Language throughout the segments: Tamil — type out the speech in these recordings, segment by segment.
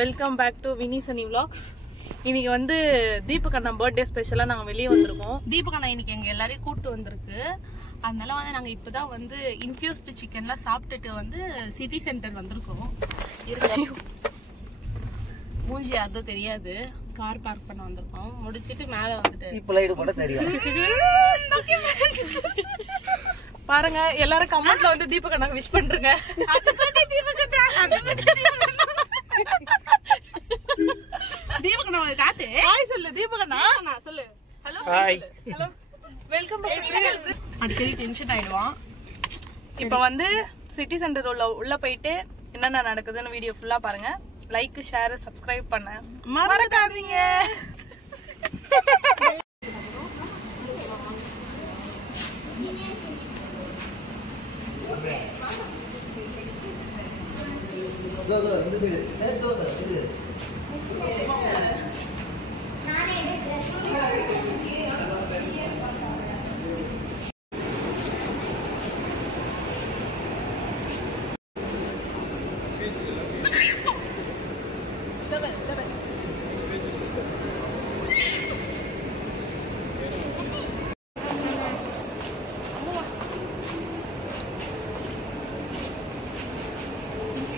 Welcome back to Vini Sani vlogs. இன்னைக்கு வந்து தீபக் அண்ணா பர்த்டே ஸ்பெஷலா நாங்க வெளியே வந்திருக்கோம். தீபக் அண்ணா இன்னைக்கு எங்க எல்லாரையும் கூப்பிட்டு வந்திருக்கு. அதனால வந்து நாங்க இப்பதான் வந்து இன்ஃபியூஸ்டு சிக்கன்லாம் சாப்பிட்டுட்டு வந்து சிட்டி சென்டர் வந்திருக்கோம். மூஞ்சி யாருக்கும் தெரியாது, கார் பார்க் பண்ண வந்திருக்கோம். முடிச்சிட்டு மேல வந்துட்டு இப்ப லைட் கூட தெரியும். பாருங்க, எல்லாரும் கமெண்ட்ல வந்து தீபக் அண்ணாக்கு விஷ் பண்றீங்க. தீபக் அண்ணா காட்டு, ஹாய் சொல்லு. தீபக் அண்ணா சொல்லு hello. Hi hello welcome back. அடிக்கடி டென்ஷன் ஆயிடுவான். இப்போ வந்து சிட்டி சென்டர் உள்ள போயிட்டு என்னென்ன நடக்குதுன்னு வீடியோ ஃபுல்லா பாருங்க. லைக், ஷேர், சப்ஸ்கிரைப் பண்ண மறக்காதீங்க.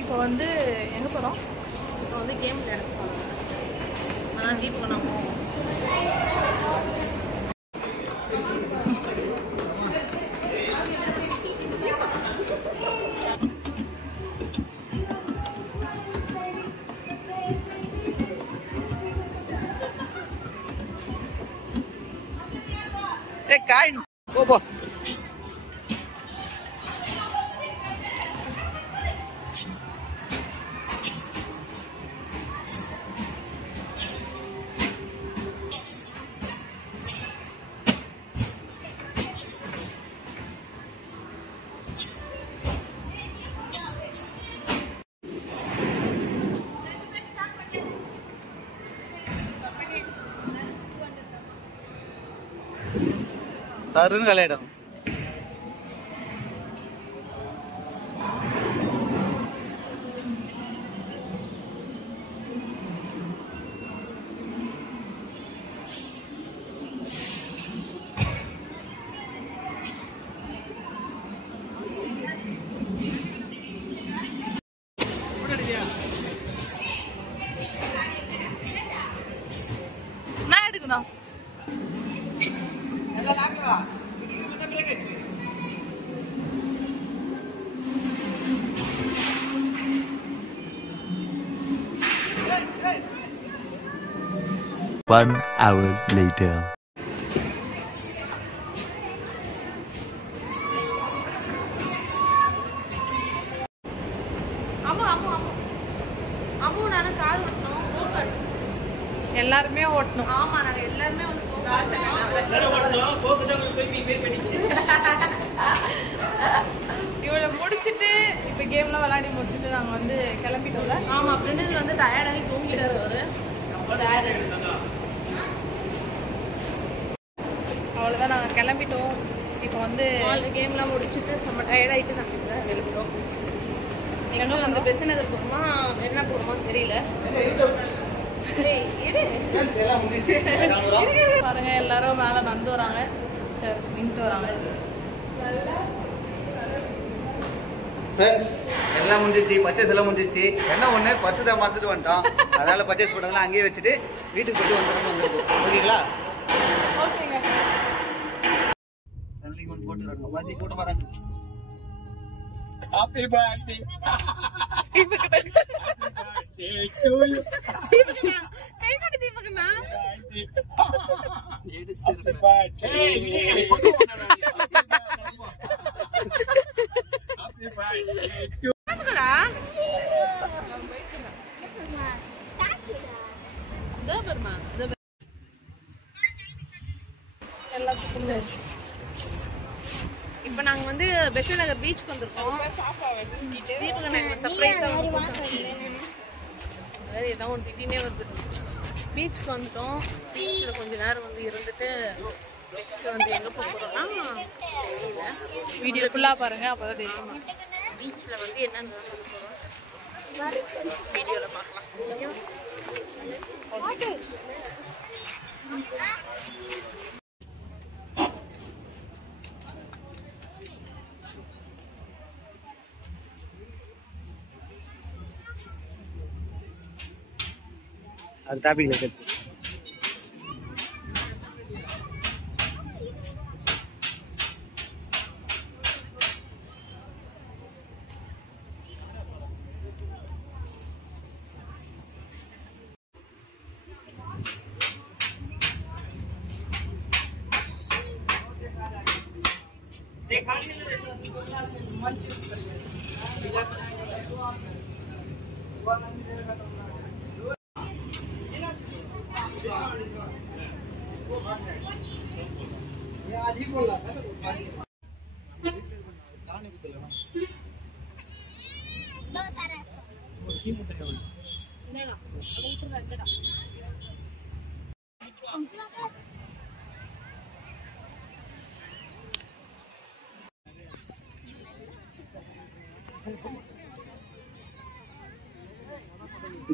இப்போ வந்து எங்க போறோம்? இப்போ வந்து கேம் விளையாட போறோம். நான் ஜீப் பண்ணாமோ காயின் போ. சருன்னு விளையாடும். நான் எடுக்கணும். One hour later. எல்லாருமே ஓட்டணும். ஆமா, நாங்க எல்லாருமே வந்து இவளை முடிச்சுட்டு இப்ப கேம்லாம் விளையாடி முடிச்சுட்டு நாங்க வந்து கிளம்பிட்டோம்ல. ஆமா, ஃப்ரெண்டு வந்து டயர்டாகி தூங்கிட்டாரு அவரு. அவ்வளவுதான், நாங்க கிளம்பிட்டோம். இப்போ வந்து கேம்லாம் முடிச்சுட்டு செம்ம டயர்டாயிட்டு நாங்க இப்பதான் கிளம்பிட்டோம். நெக்ஸ்ட் வந்து பெச நகர் போகுமா என்ன போகுமான்னு தெரியல. பாருங்க, எல்லாரும் மேல நடந்து வராங்க, சரி நின்று வராங்க. ஃப்ரெண்ட்ஸ், எல்லாம் முடிஞ்சிச்சு, பர்ச்சேஸ் எல்லாம் முடிஞ்சிச்சு. என்ன ஒண்ணு, பர்ஸ் தான் மறந்துட்டு வந்துட்டோம். அதனால பர்ச்சேஸ் பண்ணதெல்லாம் அங்கேயே வச்சுட்டு வீட்டுக்கு போயிட்டு வந்திருக்கோம். ஓகேங்களா? ஓகேங்க. போட்டு கூட்டமா தான். Happy birthday. Happy birthday to you. கை கொடு தீபகண்ணா. Happy birthday. Happy birthday to you. இப்ப நாங்க வந்து பெச நகர் பீச்சுக்கு வந்திருக்கோம். தீபக் நாங்க சர்ப்ரைஸா வேற ஏதோ ஒன்று திட்டினே வருது. பீச்சுக்கு வந்துட்டோம். பீச்சில் கொஞ்ச நேரம் வந்து இருந்துட்டு நெக்ஸ்ட் வந்து எங்க போறோம்னா வீடியோ ஃபுல்லா பாருங்க அப்பதான் தெரியும். பீச்ல வந்து என்னன்னு வீடியோல பார்க்கலாம். அது டாபிக்ல இருக்கு.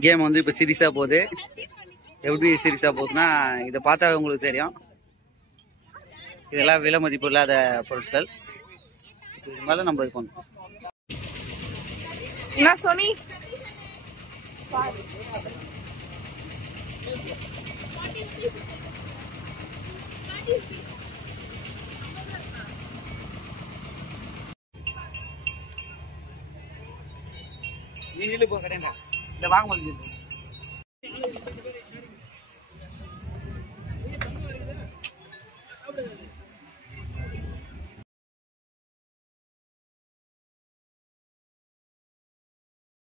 கேம் வந்து இப்போ சீரியஸாக போகுது. எப்படி சீரியஸாக போகுதுன்னா இதை பார்த்தா உங்களுக்கு தெரியும். இதெல்லாம் விலை மதிப்பு இல்லாத பொருட்கள். இது மேலே நம்ம இது பண்ணணும். என்ன சோனி நீ நில்லு போ கடையா. இந்த வாங்க முடிஞ்சது.